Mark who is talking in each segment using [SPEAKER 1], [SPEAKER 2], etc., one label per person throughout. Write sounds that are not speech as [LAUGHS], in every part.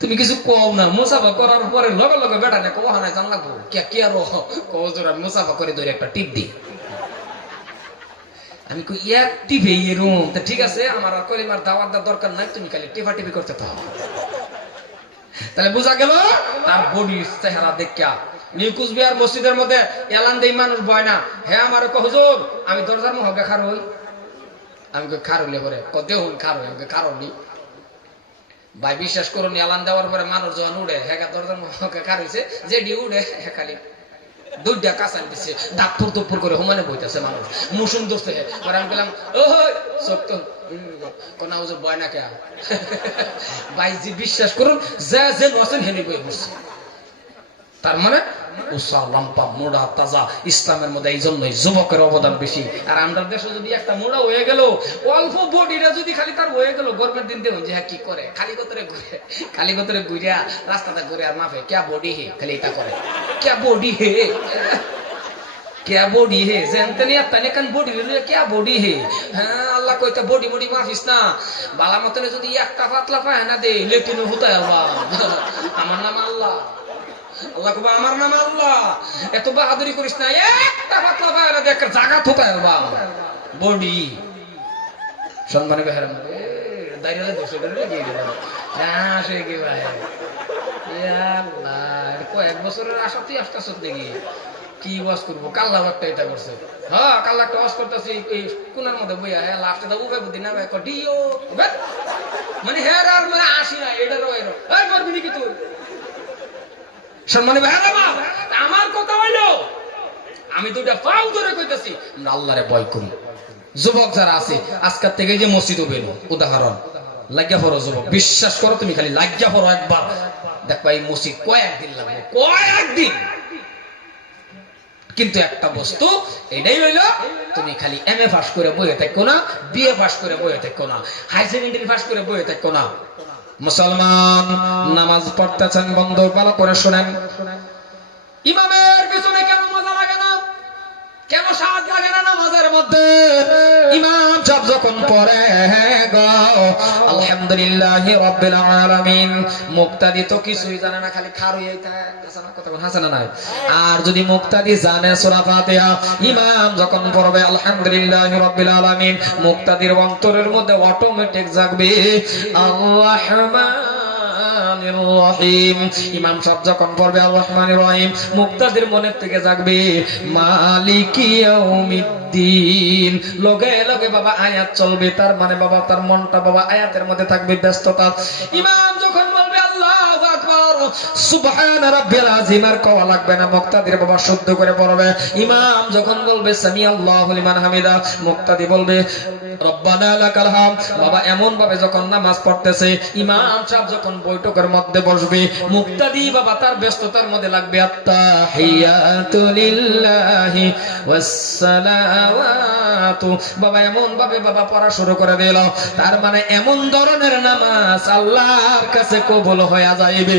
[SPEAKER 1] তুমি কিছু কও না, মুসাফা করার পরে লগে লগে বেড়ানে কো হানাই জানলাম বউ কে কে আর কো জোরা মুসাফা করে ধরে একটা টিপ দিই। আমি কই, এক টিভি রুম। তা ঠিক আছে, আমার আর কলিমার দাওয়াত দেওয়ার দরকার নাই, তুমি খালি টিফা টিভি করতে থাও তাহলে বোঝা গেল, তার বডির চেহারা দেখা নিউ কুচবিহার মসজিদের মধ্যে এলান দেই মানুষ বয় না। হ্যাঁ আমার কো হুজুর, আমি দরজার মুখে খার হই আমি কই খার হইলে পরে ক দেহুন খার হই আমি খার হইনি ভাই, বিশ্বাস করুন, এলান দেওয়ার পরে মানুষ যখন উড়ে হেকা দরজার মুখে খার হইছে? যে ডি উড়ে হেকালি দুইটা কাঁচান দিচ্ছে দাপুর দুপুর করে হুমানে বইতেছে মানুষ। মুসুম দোষে পরে আমি বললাম ও সব তো বয় না কে [LAUGHS] ভাইজি বিশ্বাস করুন, যা যে নতুন হেনে বই বসছে তার মানে উৎসাহ লম্পা, মোড়া, তাজা, ইসলামের মধ্যে এই জন্যই যুবকের অবদান বেশি। আর আমরা দেশে যদি একটা মোড়া হয়ে গেল, অল্প বডিটা যদি খালি তার হয়ে গেল, গর্বের দিন দিয়ে যে হ্যাঁ কি করে? খালি গতরে ঘুরে, খালি গতরে ঘুরিয়া রাস্তাটা ঘুরে আর মাফে, ক্যা বডি হে? খালি এটা করে। ক্যা বডি হে? ক্যা বডি হে? বডি ক্যা বডি হে? হ্যাঁ আল্লাহ কইতা বডি বডি মাফিস না। বালা মতনে যদি একটা পাতলা পায় না দে লেটিনও হুতায় আমার নাম আল্লাহ। আল্লাহ কবা আমার নাম আল্লাহ। এত বাহাদুরি করিস না, একটা পাতলা পায় না দেখ জায়গা থতে হবে বডি। সম্মানে দাঁড়িয়ে দিল হ্যাঁ সে কি ভাই? কয়েক বছরের আশা, তুই আসতে আসত নাকি? কি ওয়াজ করব? কাল্লা একটা এটা করছে? হ্যাঁ কাল্লা একটা ওয়াজ করতেছি? এই কোনার মধ্যে বইয়া হ্যাঁ লাস্টে তো উবে বুদ্ধি না ভাই ডিও মানে হ্যাঁ আর মানে আসি না, এটারও এরো এই করবি নাকি তুই। সম্মানী আমার কথা হইল। আমি দুটা পাও ধরে কইতেছি আল্লাহরে ভয় করি। যুবক যারা আছে, আজকের থেকে যে মসজিদ উবেন উদাহরণ লাগিয়া পড়ো যুবক, বিশ্বাস করো তুমি খালি লাগিয়া পড়ো একবার। দেখবা এই মসজিদ কয়েকদিন লাগবে, কয়েকদিন। কিন্তু একটা বস্তু, এটাই হইল, তুমি খালি এম এ পাস করে বইয়ে থাকো না বিএ পাস করে বইয়ে থাকো না হাই সেকেন্ডারি পাস করে বইয়ে থাকো না। মুসলমান নামাজ পড়তেছেন বন্ধু ভালো করে শোনেন। ইমামের পিছনে কেন কেন স্বাদ লাগে না নামাজের মধ্যে? ইমাম সব যখন আলহামদুলিল্লাহ আলামিন। মুক্তাদি তো কিছুই জানে না, খালি আর যদি মুক্তাদি জানে সূরা ফাতিহা, ইমাম যখন পড়বে, আলহামদুলিল্লাহ রাব্বিল আলামিন, মুক্তাদির অন্তরের মধ্যে অটোমেটিক জাগবে। আল্লাহ রহমানির রহিম। ইমাম সব যখন পড়বে আল রহমানির রহিম। মুক্তাদির মনের থেকে জাগবে, মালিকি ইয়াউমিদ্দিন। লগে লগে বাবা আয়াত চলবে, তার মানে বাবা, তার মনটা বাবা আয়াতের মধ্যে থাকবে, ব্যস্ততা। ইমাম যখন আর কওয়া লাগবে না, মুক্তাদির বাবা শুদ্ধ করে পড়বে। ইমাম যখন বলবে সামি আল্লাহু লিমান হামিদা মুক্তাদি বলবে, রব্বানা লাকাল হাম বাবা এমন ভাবে যখন নামাজ পড়তেছে, ইমাম সাহেব যখন বৈঠকের মধ্যে বসবে, মুক্তাদি বাবা তার ব্যস্ততার মধ্যে লাগবে, আত্তাহিয়াতু লিল্লাহি বাবা এমন ভাবে বাবা পড়া শুরু করে দিল। তার মানে এমন ধরনের নামাজ আল্লাহর কাছে কবুল হয়ে যাইবে।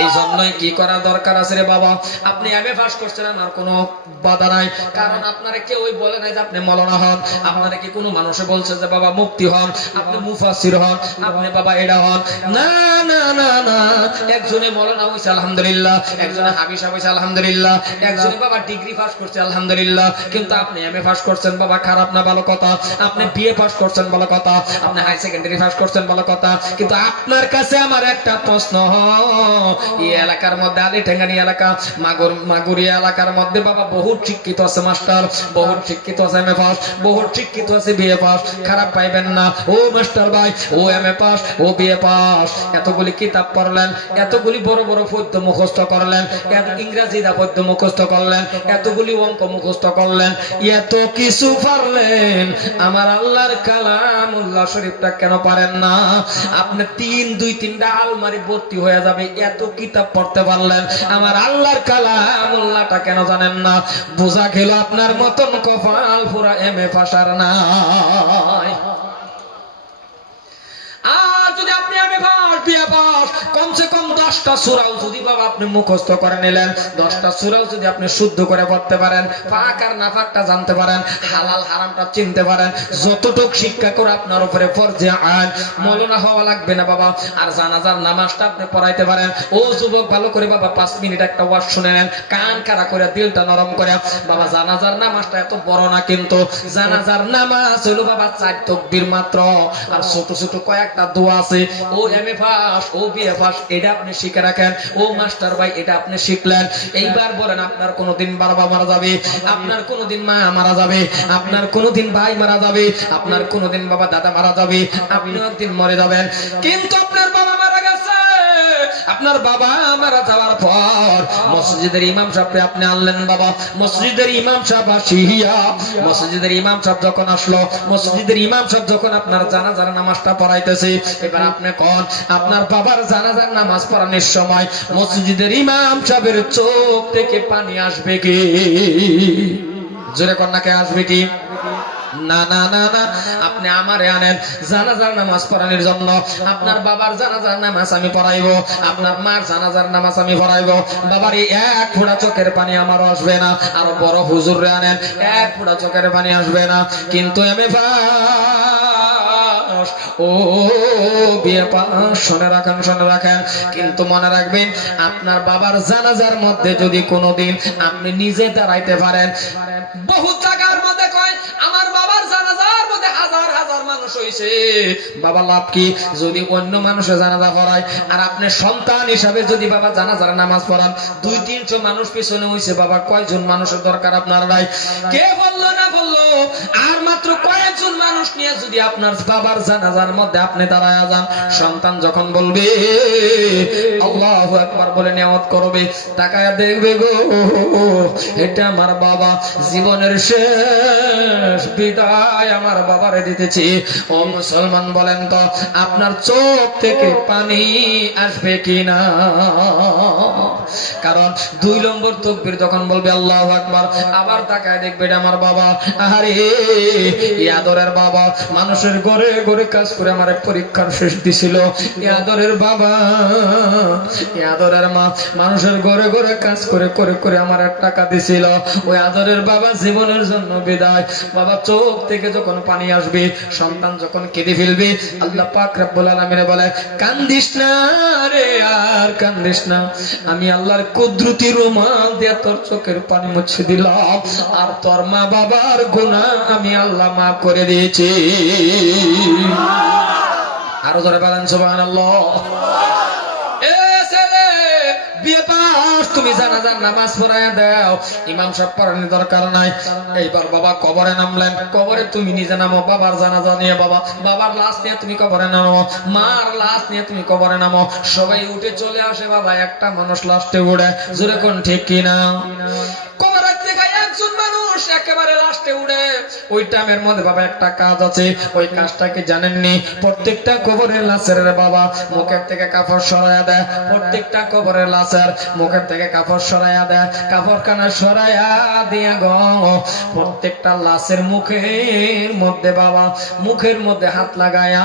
[SPEAKER 1] এই জন্যই কি করা দরকার আছে রে বাবা? আপনি এমএ পাস করছেন, আমার কোনো বাধা নাই। কারণ আপনারা কেউই বলে নাই যে আপনি মলনা হন। আপনারা কি কোনো মানুষে বলছে যে বাবা মুক্তি হন, আপনি মুফাসির হন, আপনি বাবা এডা হন? না না না না। একজনে মলনা হইছে, আলহামদুলিল্লাহ। একজনে হাবিসা হইছে, আলহামদুলিল্লাহ। একজনে বাবা ডিগ্রি পাস করছে, আলহামদুলিল্লাহ। কিন্তু আপনি এম এ পাস করছেন, বাবা খারাপ না, ভালো কথা। আপনি বিএ পাস করছেন, ভালো কথা। আপনি হাই সেকেন্ডারি পাস করছেন, ভালো কথা। কিন্তু আপনার কাছে আমার একটা প্রশ্ন এই এলাকার মধ্যে আলী ঠেঙ্গানি এলাকা, মাগুর মাগুরিয়া এলাকার মধ্যে বাবা বহুত শিক্ষিত আছে, মাস্টার। বহুত শিক্ষিত আছে, এম এ পাস। বহুত শিক্ষিত আছে বিএ পাস। খারাপ পাইবেন না। ও মাস্টার ভাই, ও এম এ পাস, ও বিএ পাস। এতগুলি কিতাব পড়লেন, এতগুলি বড় বড় পদ্য মুখস্থ করলেন, এত ইংরেজি দা পদ্য মুখস্থ করলেন, এতগুলি অঙ্ক মুখস্থ করলেন, এত কিছু পারলেন। আমার আল্লাহর কালামুল্লাহ শরীফটা কেন পারেন না? আপনি তিন, দুই, তিনটা আলমারি ভর্তি হয়ে যাবে, এত কিতাব পড়তে পারলেন। আমার আল্লাহর কালামুল্লাহটা কেন জানেন না? বোঝা গেল আপনার মতন কপাল পুরা এম এ পাশার নাই আর যদি আপনি এমএ পাস বিএ পাস কমসে কম দশটা সুরাও যদি বাবা আপনি মুখস্থ করে নিলেন, দশটা সুরাও যদি আপনি শুদ্ধ করে পড়তে পারেন, পাক আর নাফাকটা জানতে পারেন, হালাল হারামটা চিনতে পারেন, যতটুক শিক্ষা করে আপনার উপরে ফরজে আইন মৌলানা হওয়া লাগবে না বাবা। আর জানাজার নামাজটা আপনি পড়াইতে পারেন। ও যুবক, ভালো করে বাবা পাঁচ মিনিট একটা ওয়াজ শুনে নেন, কান কারা করে দিলটা নরম করে। বাবা, জানাজার নামাজটা এত বড় না কিন্তু, জানাজার নামাজ হলো বাবা চার তকবির মাত্র। আর ছোট ছোট কয়েকটা দোয়া আছে, ও এম এ পাস ও বি পাস এটা আপনি শিখে রাখেন। ও মাস্টার ভাই, এটা আপনি শিখলেন। এইবার বলেন, আপনার কোনোদিন বাবা মারা যাবে? আপনার কোনোদিন মা মারা যাবে? আপনার কোনোদিন ভাই মারা যাবে? আপনার কোনোদিন বাবা দাদা মারা যাবে? আপনিও একদিন মরে যাবেন। কিন্তু আপনার বাবা মারা গেছে। আপনার বাবা মারা যাওয়ার পর মসজিদের ইমাম সাহেবকে আপনি আনলেন বাবা। মসজিদের ইমাম সাহেব আসিয়া, মসজিদের ইমাম সাহেব যখন আসলো, মসজিদের ইমাম সাহেব যখন আপনার জানাজার নামাজটা পড়াইতেছে, এবার আপনি কোন? আপনার বাবার জানাজার নামাজ পড়ানোর সময় মসজিদের ইমাম সাহেবের চোখ থেকে পানি আসবে কি? জোরে কন্যাকে আসবে কি? না না না না আপনি আমারে আনেন। জানাজার নামাজ পড়ানোর জন্য। আপনার বাবার জানাজার নামাজ আমি পড়াইবো। আপনার মার জানাজার নামাজ আমি পড়াইবো। বাবার এই এক চোখের পানি আমারও আসবে না। আর বড় আনেন, এক চোখের পানি আসবে না। কিন্তু আমি ও বিয়ে শুনে রাখেন শুনে রাখেন। কিন্তু মনে রাখবেন, আপনার বাবার জানাজার মধ্যে যদি কোনোদিন আপনি নিজে দাঁড়াইতে পারেন বহু জায়গার মধ্যে কয়, আমার বাবার জানাজার মধ্যে হাজার হাজার মানুষ হইছে। বাবা লাভ কি? যদি অন্য মানুষে জানাজা করায়, আর আপনি সন্তান হিসাবে যদি বাবা জানাজার নামাজ পড়ান, দুই, তিনশো মানুষ পিছনে হইছে। বাবা, কয়জন মানুষের দরকার আপনার নাই? কে বলল না বলল? আর মাত্র কয়েকজন মানুষ নিয়ে যদি আপনার বাবার জানাজার মধ্যে আপনি দাঁড়ায় যান, সন্তান যখন বলবে, আল্লাহ একবার বলে নিয়ামত করবে, তাকায় দেখবে গো, এটা আমার বাবা, জীবনের শেষ বিদায় আমার বাবারে দিতেছি। ও মুসলমান বলেন তো, আপনার চোখ থেকে পানি আসবে কিনা? কারণ দুই নম্বর তকবির যখন বলবে আল্লাহ আকবার, আবার তাকায় দেখবে এটা আমার বাবা। আরে ইয়াদরের বাবা মানুষের ঘরে ঘরে কাজ করে আমার এক পরীক্ষার শেষ দিছিল। ইয়াদরের বাবা, ইয়াদরের মা মানুষের ঘরে ঘরে কাজ করে করে করে আমার এক টাকা দিছিল। ওই আদরের বাবা জীবনের জন্য বিদায়। বাবা চোখ থেকে যখন পানি আসবে, সন্তান যখন কেঁদে ফেলবে, আল্লাহ পাক রব্বুল আলামিন বলে, কান্দিস না রে আর কান্দিস না। আমি আল্লাহর কুদরতি রুমাল দিয়ে তোর চোখের পানি মুছে দিলাম। আর তোর মা বাবার গুনাহ আমি আল্লাহ মাফ করে দিয়েছি। আরও ধরে বলেন পাস, তুমি বাবা কবরে কবরে বাবা। লাশ নিয়ে তুমি কবরে লাশ নিয়ে তুমি কবরে উঠে চলে আসে বাবা, একটা মানুষ লাস্টে উড়ে। জোরে কোন ঠিক কিনা? একজন মানুষ একেবারে লাস্টে উড়ে। ওই টাইমের মধ্যে বাবা, একটা কাজ আছে। ওই কাজটা কি জানেননি? প্রত্যেকটা কবরের লাশের বাবা, মুখের থেকে কাপড় সরাইয়া দেয় প্রত্যেকটা কবরের লাশের মুখের থেকে কাপড় সরাইয়া দেয় কাপড় কানা সরাইয়া দিয়া গ। প্রত্যেকটা লাশের মুখের মধ্যে বাবা, মুখের মধ্যে হাত লাগায়া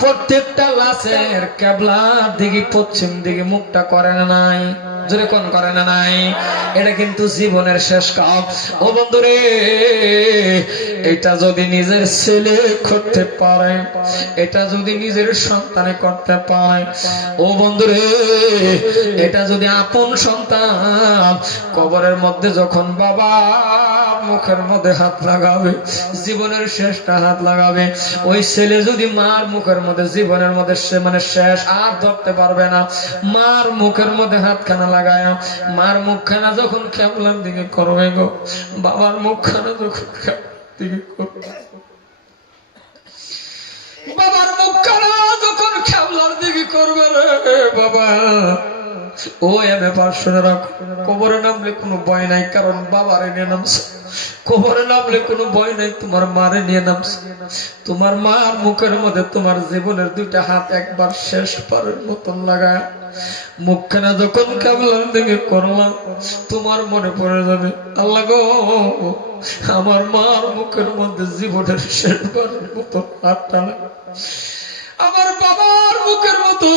[SPEAKER 1] প্রত্যেকটা লাশের কেবলার দিকে, পশ্চিম দিকে মুখটা করে নাই। জোরে কোন করে না নাই? এটা কিন্তু জীবনের শেষ কাপ। ও বন্ধুরে, এটা যদি নিজের ছেলে করতে পারে, এটা যদি নিজের সন্তানে করতে পারে, ও বন্ধুরে, এটা যদি আপন সন্তান কবরের মধ্যে যখন বাবা মুখের মধ্যে হাত লাগাবে, জীবনের শেষটা হাত লাগাবে, ওই ছেলে যদি মার মুখের মধ্যে, জীবনের মধ্যে সে মানে শেষ আর ধরতে পারবে না, মার মুখের মধ্যে হাতখানা লাগায়। মার মুখখানা যখন খেপলার দিকে করবে গো, বাবার মুখখানা যখন দিকে করবে বাবার মুখখানা যখন খেপলার দিকে করবে রে বাবা। ও এমএ পার্শ্বরা রাখো, কবরে নামলে কোনো ভয় নাই, কারণ বাবারে নিয়ে নামছে। কবরে নামলে কোনো ভয় নাই, তোমার মারে নিয়ে নামছে। তোমার মার মুখের মধ্যে তোমার জীবনের দুইটা হাত একবার শেষ পারের মতন লাগায়। মুখখানা যখন কাবলার দিকে করলাম, তোমার মনে পড়ে যাবে, আল্লাহ গো, আমার মার মুখের মধ্যে জীবনের শেষবারের মতো হাত টানা। আমার বাবার মুখের মতো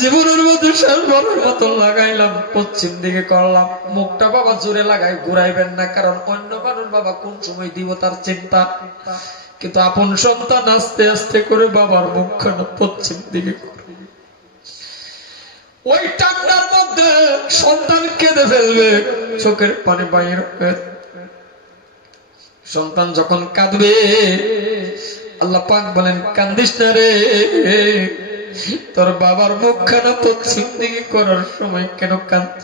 [SPEAKER 1] জীবনের মধ্যে শেষবারের মতো লাগাইলাম, পশ্চিম দিকে করলাম। মুখটা বাবা জোরে লাগাই ঘুরাইবেন না, কারণ অন্য মানুষ বাবা কোন সময় দিব তার চিন্তা। কিন্তু আপন সন্তান আস্তে আস্তে করে বাবার মুখখানা পশ্চিম দিকে করে। ওই ঠান্ডার মধ্যে সন্তান কেঁদে ফেলবে চোখের পানি বাইর সন্তান যখন কাঁদবে, আল্লাহ পাক বলেন, কান্দিস না রে। তোর বাবার মুখখানা পশ্চিম দিকে করার সময় কেন কান্দ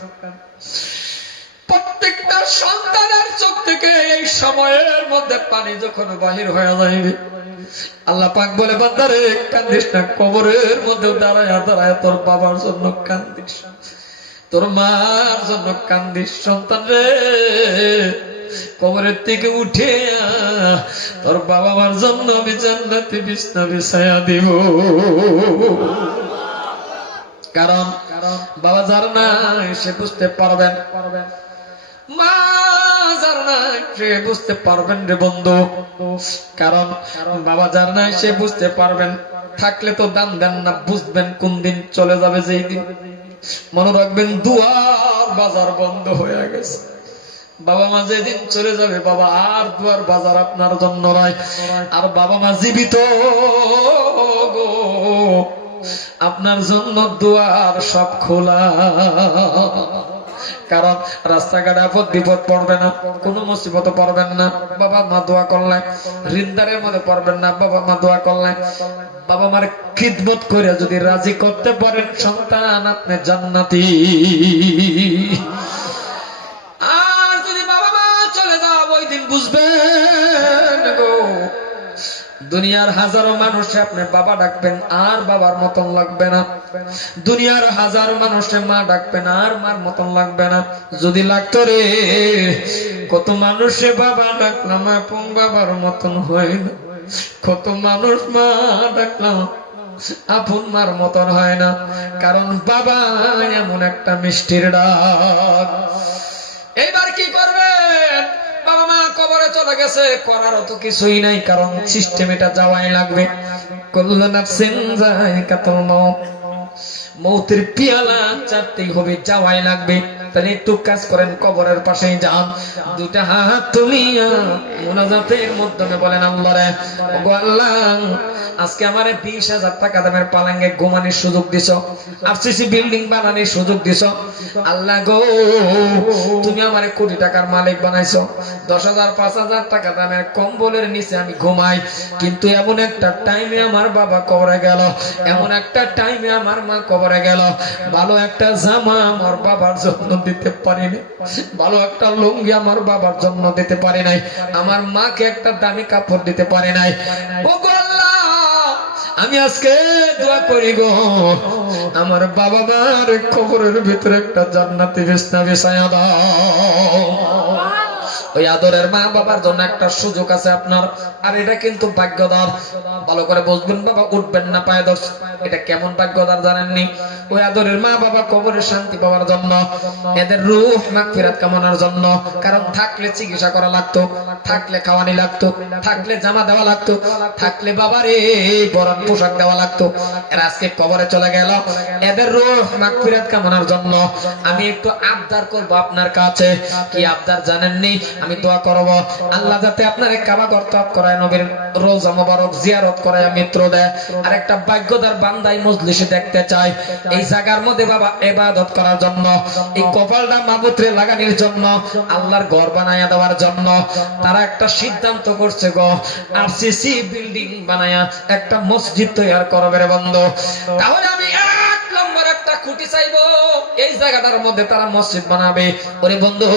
[SPEAKER 1] প্রত্যেকটা সন্তানের চোখ থেকে এই সময়ের মধ্যে পানি যখন বাহির হয়ে যাইবে আল্লাহ পাক বলে, বান্দারে, কান্দিস না, কবরের মধ্যে দাঁড়ায় দাঁড়ায় তোর বাবার জন্য কান্দিস, তোর মার জন্য কান্দিস, সন্তান রে, কবরের থেকে উঠে তোর বাবা মার জন্য আমি জান্নাতে বিছনা বিছায়া দিব। কারণ বাবা যার নাই, সে বুঝতে পারবেন বুঝতে পারবেন রে বন্ধু। কারণ বাবা যার নাই, সে বুঝতে পারবেন। থাকলে তো দাম দেন না, বুঝবেন কোন দিন চলে যাবে যেই দিন। মনে রাখবেন দুয়ার বাজার বন্ধ হয়ে গেছে। বাবা মা যেদিন চলে যাবে, বাবা আর দুয়ার বাজার আপনার জন্য নয় আর বাবা মা জীবিত আপনার জন্য দুয়ার সব খোলা। কারণ রাস্তাঘাট আপদ বিপদ পড়বে না, কোন মুসিবত পড়বেন না। বাবা মা দোয়া করলেন রিন্দারের মধ্যে পড়বেন না, বাবা মা দোয়া করলেন বাবা মার খিদমত করে যদি রাজি করতে পারেন, সন্তান আপনি জান্নাতি। আর যদি বাবা মা চলে যাও, ওই দিন বুঝবেন দুনিয়ার হাজারো মানুষে আপনি বাবা ডাকবেন, আর বাবার মতন লাগবে না। দুনিয়ার হাজারো মানুষে মা ডাকবেন, আর মার মতন লাগবে না। যদি লাগতো রে, কত মানুষে বাবা ডাকলাম আপন বাবার মতন হয় না। কত মানুষ মা ডাকলাম, আপন মার মতন হয় না। কারণ বাবা এমন একটা মিষ্টির ডাক। এবার কি কবরে চলে গেছে, করার অত কিছুই নাই, কারণ সিস্টেম এটা যাওয়াই লাগবে। কল্ল মৌতের পিয়ালা চারতেই হবে যাওয়াই লাগবে। তাহলে একটু কাজ করেন, কবরের পাশেই যান। দুটা হাত তুলিয়া মোনাজাতের মাধ্যমে বলেন, আল্লাহ রে, ওগো আল্লাহ, আজকে আমার বিশ হাজার টাকা দামের পালাঙ্গে ঘুমানোর সুযোগ দিছ আরসিসি বিল্ডিং বানানোর সুযোগ দিছ। আল্লাহ গো, তুমি আমার কোটি টাকার মালিক বানাইছো। দশ হাজার, পাঁচ হাজার টাকা দামের কম্বলের নিচে আমি ঘুমাই। কিন্তু এমন একটা টাইমে আমার বাবা কবরে গেল, এমন একটা টাইমে আমার মা কবরে গেল। ভালো একটা জামা আমার বাবার জন্য আমার মাকে একটা দামি কাপড় দিতে পারি নাই। আমি আজকে দোয়া আমার বাবা মার খবরের ভিতরে একটা জান্নাতি বিছনা বিছায়া দাও। ওই আদরের মা বাবার জন্য একটা সুযোগ আছে আপনার। আর এটা কিন্তু ভাগ্যদার। ভালো করে বুঝবেন, বাবা উঠবেন না, পায়ে দর্শ এটা কেমন ভাগ্যদার জানেননি? ওই আদরের মা বাবা কবরের শান্তি পাওয়ার জন্য, এদের রূপ মাগফিরাত কামনার জন্য, কারণ থাকলে চিকিৎসা করা লাগতো, থাকলে খাওয়ানি লাগতো, থাকলে জামা দেওয়া লাগতো, থাকলে বাবারে বরণ পোশাক দেওয়া লাগতো। এরা আজকে কবরে চলে গেল। এদের রূপ মাগফিরাত কামনার জন্য আমি একটু আবদার করব আপনার কাছে। কি আবদার জানেননি? আমি দোয়া করব। আল্লাহ যাতে আপনার কাবা গর্তাব করায় নবীর রোজা মোবারক জিয়ারত করায় মিত্র দেয়। আর একটা ভাগ্যদার বান্দাই মজলিসে দেখতে চায়। এই জায়গার মধ্যে বাবা ইবাদত করার জন্য, এই কপালটা মাবুত্রে লাগানোর জন্য, আল্লাহর ঘর বানায়া দেওয়ার জন্য তারা একটা সিদ্ধান্ত করছে গো। আরসিসি বিল্ডিং বানায়া একটা মসজিদ তৈরি করবে রে বন্ধ। তাহলে আমি এক নম্বর একটা খুঁটি চাইব। এই জায়গাটার মধ্যে তারা মসজিদ বানাবে। ওরে বন্ধু,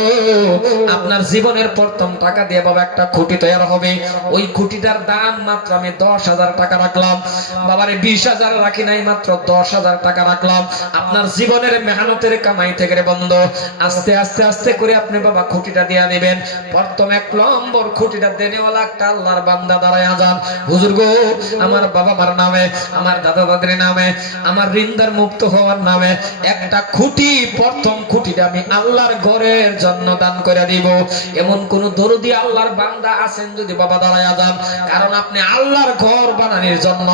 [SPEAKER 1] আপনার জীবনের প্রথম টাকা দিয়ে বাবা একটা খুঁটি তৈরি হবে। ওই খুঁটিটার দাম মাত্র আমি দশ হাজার টাকা রাখলাম। বাবারে বিশ হাজার রাখি নাই, মাত্র দশ হাজার টাকা রাখলাম। আপনার জীবনের মেহনতের কামাই থেকে বন্ধু, আস্তে আস্তে আস্তে করে আপনি বাবা খুঁটিটা দিয়ে নেবেন। প্রথম এক নম্বর খুঁটিটা দেনেওয়ালা একটা আল্লাহর বান্দা দাঁড়ায় যান। হুজুর গো, আমার বাবা মার নামে, আমার দাদা দাদির নামে, আমার ঋণদার মুক্ত হওয়ার নামে একটা খুঁটি প্রথম খুঁটিটা আমি আল্লাহর ঘরের জন্য দান করে দিব। এমন কোন দরদি আল্লাহর বান্দা আছেন যদি বাবা দাঁড়ায় যান। কারণ আপনি আল্লাহর ঘর বানানোর জন্য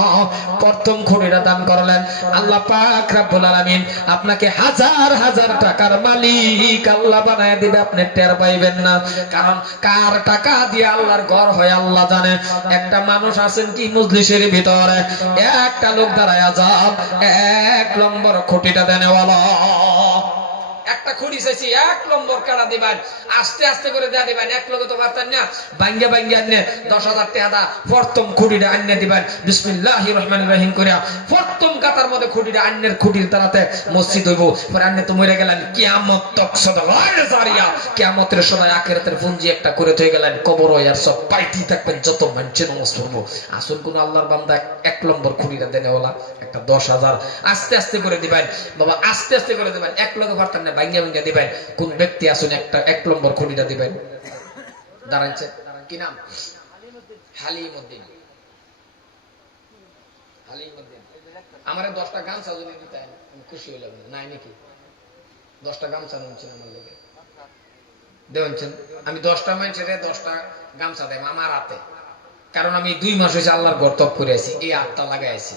[SPEAKER 1] প্রথম খুঁটিটা দান করলেন। আল্লাহ পাক রাব্বুল আলামিন আপনাকে হাজার হাজার টাকার মালিক আল্লাহ বানায় দিবে, আপনি টের পাইবেন না। কারণ কার টাকা দিয়ে আল্লাহর ঘর হয় আল্লাহ জানে। একটা মানুষ আছেন কি মজলিসের ভিতরে? একটা লোক দাঁড়ায় যান, এক নম্বর খুঁটিটা দেনেওয়ালা একটা খুঁড়ি চাইছি, এক নম্বর কাটা দিবেন। আস্তে আস্তে করে দেয়া দিবেন, এক লোকে তো পারতেন না। ভাঙ্গে ভাঙ্গে আনে, দশ হাজার টাকা প্রথম খুঁটিটা আনিয়ে দিবেন। বিসমিল্লাহ রহমান রহিম করিয়া প্রথম কাতার মধ্যে খুঁটিটা আন্যের খুঁটির দ্বারাতে মসজিদ হইব। পরে আন্নে তো মরে গেলেন, কিয়ামত তক সদা জারিয়া। কিয়ামতের সময় আখেরাতের পুঞ্জি একটা করে থয়ে গেলেন, কবর আর সব পাইতেই থাকবেন, যত মানুষের নমাজ পড়ব আসল কোন আল্লাহর বান্দা এক নম্বর খুঁটিটা দেনেওয়ালা একটা দশ হাজার। আস্তে আস্তে করে দিবেন, বাবা, আস্তে আস্তে করে দিবেন। এক লোকে পারতেন না ভাঙ্গা ভাঙ্গা দিবেন। কোন ব্যক্তি আসুন একটা, এক নম্বর খুঁটিটা দিবেন। দাঁড়াচ্ছে কি নাম? হালিমুদ্দিন। হালিমুদ্দিন। আমার দশটা গামছা যদি নাই আমি দশটা হাতে। কারণ আমি দুই মাস হয়েছে আল্লাহর ঘর তপ করে আছি এই আটটা লাগাই আছি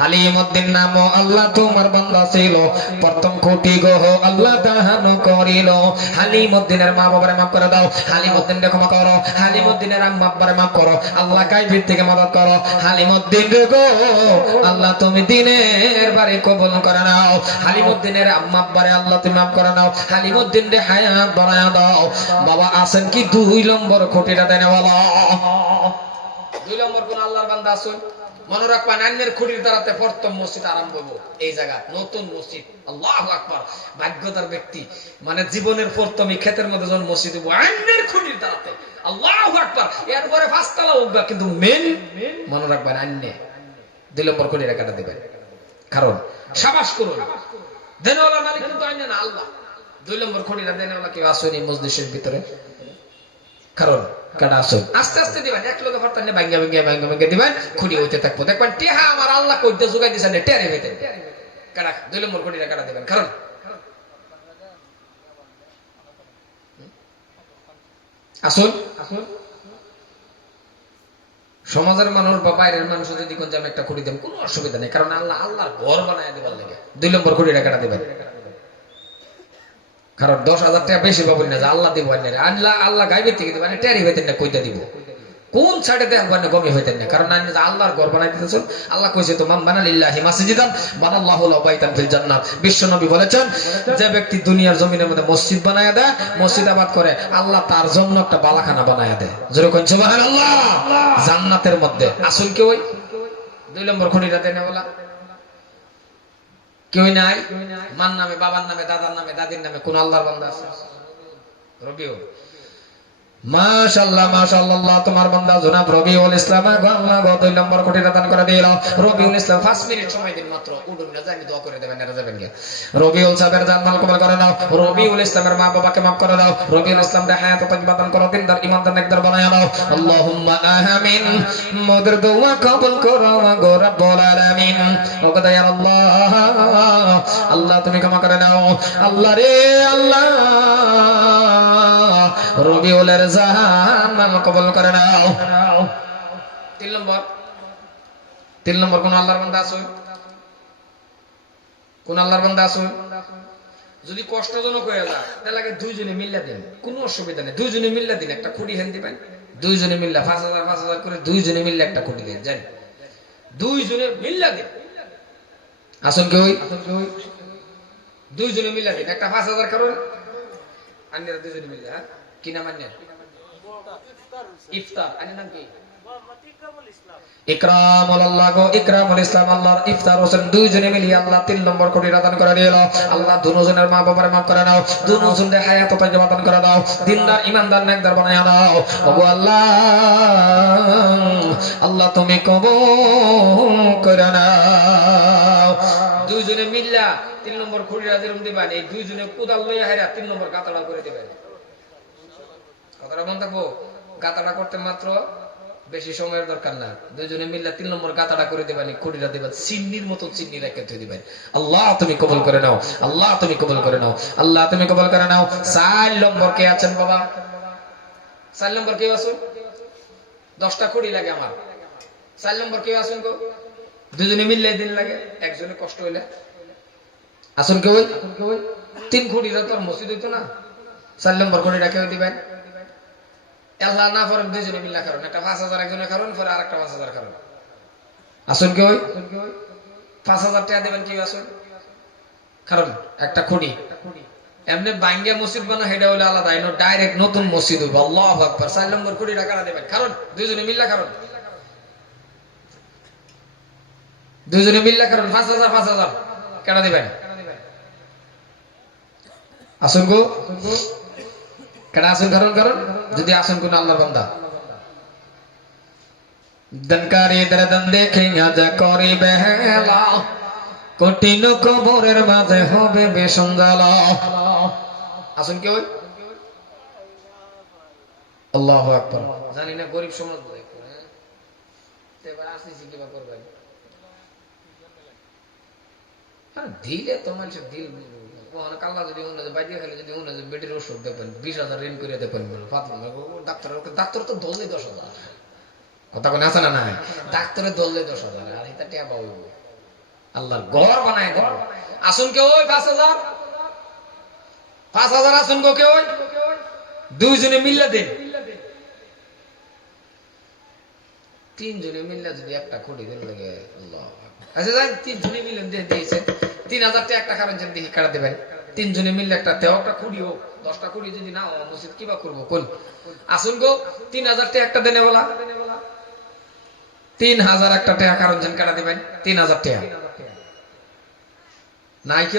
[SPEAKER 1] হালিমুদ্দিন নাম আল্লাহ তোমার বান্দা ছিল। প্রথম কোটি গহ আল্লাহ দাহান করিল। হালিমুদ্দিনের মা বাবারে মাফ করে দাও। হালিমুদ্দিন রে ক্ষমা করো। হালিমুদ্দিনের আম্মা আব্বারে মাফ করো। আল্লাহ গাইবির থেকে মদত করো। হালিমুদ্দিন গো আল্লাহ তুমি দিনের বারে কবুল করে নাও। হালিমুদ্দিনের আম্মা আব্বারে আল্লাহ তুমি মাফ করে নাও। হালিমুদ্দিন রে হায়াত বানায় দাও। বাবা আছেন কি? দুই নম্বর কোটিটা দেনেওয়ালা দুই নম্বর কোন আল্লাহর বান্দা আছেন? মনে রাখবেন আন্যের খুঁড়ির দ্বারাতে প্রথম মসজিদ আরম্ভ হইব এই জায়গা, নতুন মসজিদ। আল্লাহ আকবার। ভাগ্যতার ব্যক্তি। মানে জীবনের প্রথম ক্ষেতের মধ্যে যখন মসজিদ হইব আন্যের খুঁড়ির দ্বারাতে। আল্লাহ আকবার। এরপরে পাঁচতলা উঠবা, কিন্তু মেন মনে রাখবেন আন্যে দুই নম্বর খুঁড়ি রেখাটা দেবেন। কারণ, সাবাস করুন। দেনওয়ালা মালিক কিন্তু আন্য না, আল্লাহ। দুই নম্বর খুঁড়িটা দেনওয়ালা কেউ আসেনি মসজিদের ভিতরে। কারণ আসুন। দিবেন দিবেন দিবেন। আসুন। সমাজের মানুষ বা বাইরের মানুষ যদি কোন জামে একটা খুঁড়ি দেন, কোনো অসুবিধা নেই। কারণ আল্লাহ আল্লাহ ঘর বানায় দেবার লাগে। দুই নম্বর খুঁড়িটা কাটা দিবেন। কারণ দশ হাজার টাকা বেশি পাবেন না, যে আল্লাহ দিব আল্লাহ আল্লাহ গাইবে থেকে দিবেন টেরি হইতেন না, কইতে দিব। কোন সাইডে দেখবেন না, গমি হইতেন না। কারণ আমি আল্লাহর ঘর বানাই দিতেছেন, আল্লাহ কইছে, তো মাম বানালিল্লাহি মাসজিদান বানাল্লাহু লাহু বাইতান ফিল জান্নাত। বিশ্ব নবী বলেছেন, যে ব্যক্তি দুনিয়ার জমিনের মধ্যে মসজিদ বানায়া দেয়, মসজিদ আবাদ করে, আল্লাহ তার জন্য একটা বালাখানা বানায়া দেয়। জোরে কোন সুবহানাল্লাহ! জান্নাতের মধ্যে। আসল কি ওই? দুই নম্বর খনিটা দেনে বলা কেউ নাই, মার নামে, বাবার নামে, দাদার নামে, দাদির নামে, কোন আল্লাহর বান্দা আছে? রবিও আল্লাহ করে দিল। রবিউল ইসলাম 5 মিনিট সময় দিন মাত্র। উডুন না জানি দোয়া করে আল্লাহ। আল্লাহ, তুমি ক্ষমা করে দাও আল্লাহ রে, আল্লাহ। রবিউলের জাহান কবল করে নাও। তিন নম্বর। তিন নম্বর কোন আল্লাহর বান্দা আছে? কোন আল্লাহর বান্দা আছে? যদি কষ্টজনক হয়ে যায় তাহলে আগে দুইজনে মিল্লা দিন। কোনো অসুবিধা নেই। দুইজনে মিল্লা দিন একটা খুঁটি হেন দিবেন। দুইজনে মিল্লা পাঁচ হাজার পাঁচ হাজার করে দুইজনে মিল্লা একটা খুঁটি দেন। জানি দুইজনে মিল্লা দিন। আসুন কেউ দুইজনে মিল্লা দিন। একটা পাঁচ হাজার কারণ আন্যরা দুইজনে মিল্লা হ্যাঁ? কি নাম ইফতার আল্লাহ তিন তুমি কবুল করে নাও। দুইজনে মিল্লা তিন নম্বর খুঁড়ি রাজের দিবেন, এই দুইজনে কুদাল লইয়া হেরা তিন নম্বর গাতাড়া করে দিবেন। কথাটা মন থাকব? গাতাড়া করতে মাত্র বেশি সময়ের দরকার না। দুজনে মিললে তিন নম্বর গাতাটা করে দেবেন কুড়িটা দেবেন চিন্নির মতো চিন্নি রেখে থুই দিবেন। আল্লাহ তুমি কবল করে নাও, আল্লাহ তুমি কবল করে নাও, আল্লাহ তুমি কবল করে নাও। চার নম্বর কে আছেন বাবা? চার নম্বর কেউ আসুন দশটা কুড়ি লাগে আমার। চার নম্বর কেউ আসুন গো? দুজনে মিললে দিন লাগে, একজনে কষ্ট হইলে। আসুন কেউ? তিন কুড়িটা তো মসজিদ হইতো না। চার নম্বর কুড়িটা কেউ দিবেন? আল্লাহ না পড়েন দুইজনে মিল্লা কারণ, একটা পাঁচ হাজার একজনের কারণ, পরে আর একটা পাঁচ হাজার কারণ। আসুন কি ওই? পাঁচ হাজার টাকা দেবেন কি আসুন কারণ একটা খুঁড়ি এমনি বাঙ্গিয়া মসজিদ বানা হেডা হলে আলাদা। এনো ডাইরেক্ট নতুন মসজিদ হইব। আল্লাহ আকবার। চার নম্বর কোটি টাকা দেবেন? কারণ দুইজনে মিল্লা কারণ। দুইজনে মিল্লা কারণ। পাঁচ হাজার পাঁচ হাজার। কেনা দিবেন? আসুন গো? কেন আসুন কারণ কারণ? যদি আসুন কোন আল্লাহর বান্দা। দনকারে দরদন দেখে যা করে বেহেলা কঠিন কবরের মাঝে হবে বেসঞ্জালা আসুন কেউ? আল্লাহ আকবার। জানি না, গরিব সমাজ বলে হ্যাঁ? তো এবার আসতেছি কিবা করবেন। আর দিলে তো মানুষের দিল কাল্লা যদি খেলে যদি বেটির বিশ হাজার দেখবেন ডাক্তার ডাক্তার তো ধরলে দশ হাজার। কথা আছে না নাই? ডাক্তারের ধরলে দশ হাজার, আর এটা আল্লাহর ঘর বানায় দেব আসুন কে ওই পাঁচ হাজার? পাঁচ হাজার আসুন গো কে ওই? দুইজনে মিললে দেন। তিনজনে মিললে যদি একটা খুঁটি দিন লাগে, আল্লাহ। আচ্ছা যাই তিনজনে মিলে দিয়ে দিয়েছে। তিন হাজার একটা কারণ দেখি কাটা দেবেন তিনজনে মিললে একটা একটা হোক, দশটা কুড়ি যদি না মসজিদ কি কিবা করব? কোন? আসুন গো, তিন হাজার একটা দেনে বলা। তিন হাজার একটা টাকা কারণ যেন কাটা দেবেন? তিন হাজার টাকা নাই কি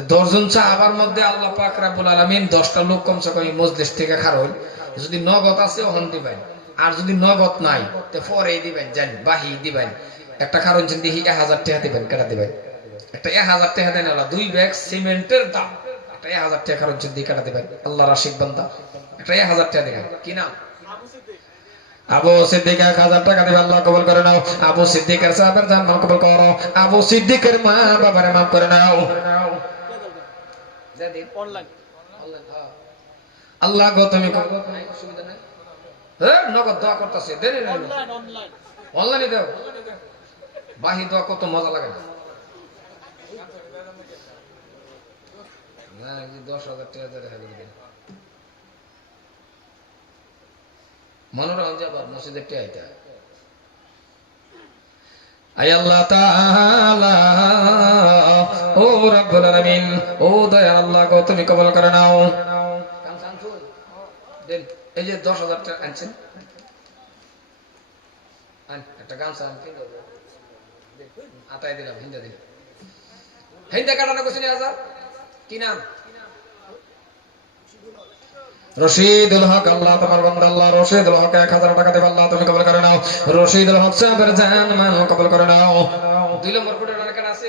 [SPEAKER 1] দশজন সাহাবার মধ্যে আল্লাহ পাক রাব্বুল আলামিন দশটা লোক কমসে কম মজলিস থেকে খারল যদি নগদ আছে হন দিবেন। আর যদি নগদ নাই, তো পরে দিবেন, জান বাহি দিবেন। একটা কারণ দেখি এক হাজার টাকা দিবেন কেটা দিবেন? একটা এক হাজার টাকা দেন আল্লাহ, দুই ব্যাগ সিমেন্টের দাম। একটা এক হাজার টাকা কারণ যদি কেটা দিবেন? আল্লাহ রাশিক বান্দা। একটা এক হাজার টাকা দিবেন। কি নাম? আবু সিদ্দিক, এক হাজার টাকা দিবে আল্লাহ কবুল করে নাও। আবু সিদ্দিকের সাহাবের জান্নাত কবুল করো। আবু সিদ্দিকের মা বাবারে মাফ করে নাও। আল্লাহ গো তুমি হ্যাঁ নগদ দোয়া করতেছে দেরি নেই। অনলাইনে দাও। বাহি দোয়া কত মজা লাগে। না হাজার টাকা মনোরঞ্জন যাবার মসজিদের টিয়াইটা আয় আল্লাহ তাআলা ও রব্বুল আলামিন ও দয়াল আল্লাহ গো তুমি কবুল করে নাও। এই যে দশ হাজার টাকা আনছেন। আন একটা গামছা আন কিনে দাও। দেন, আতায় দিলাম হিন্দা দিলাম। হিন্দা কাটানো কোথায় হাজার কি নাম? রশিদুল হক আল্লাহ তোমার বান্দা আল্লাহ রশিদুল হক এক হাজার টাকা দেবে আল্লাহ তুমি কবল করে নাও। রশিদুল হক সাহেবের জান মাল কবল করে নাও। দুই নম্বর কোটে টাকা আছে?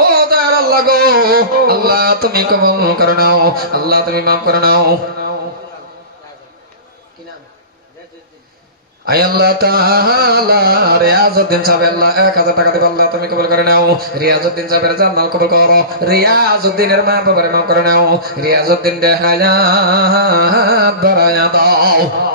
[SPEAKER 1] ও দয়াল আল্লাহ গো। আল্লাহ, তুমি কবুল করে নাও। আল্লাহ, তুমি মাফ করে নাও। আল্লাহ তাআলা, রিয়াজউদ্দিন সাহেব, আল্লাহ 1000 টাকা দিবা তুমি কবুল নাও। রিয়াজউদ্দিন সাহেবের জান্নাত কবুল করো। রিয়াজউদ্দিনের মা বাবার মাফ করে নাও। রিয়াজউদ্দিন রে হায়াত দাও।